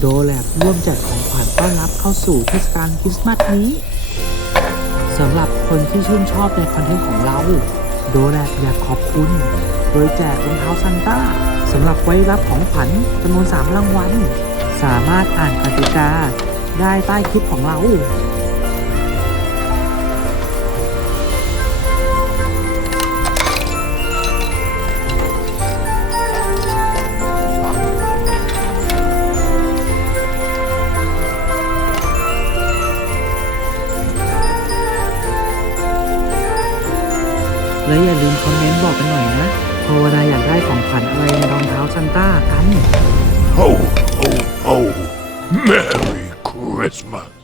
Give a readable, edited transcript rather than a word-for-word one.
โดแลบร่วมแจกของขวัญต้อนรับเข้าสู่เทศกาลคริสต์มาสนี้สำหรับคนที่ชื่นชอบในคอนเทนต์ของเราโดแลบอยากขอบคุณโดยแจกรองเท้าซันต้าสำหรับไว้รับของขวัญจำนวน3รางวัลสามารถอ่านกติกาได้ใต้คลิปของเราและอย่าลืมคอมเมนต์บอกกันหน่อยนะภาวนาอยากได้ของขวัญอะไรในรองเท้าซันต้ากัน Ho, ho, ho. Merry Christmas.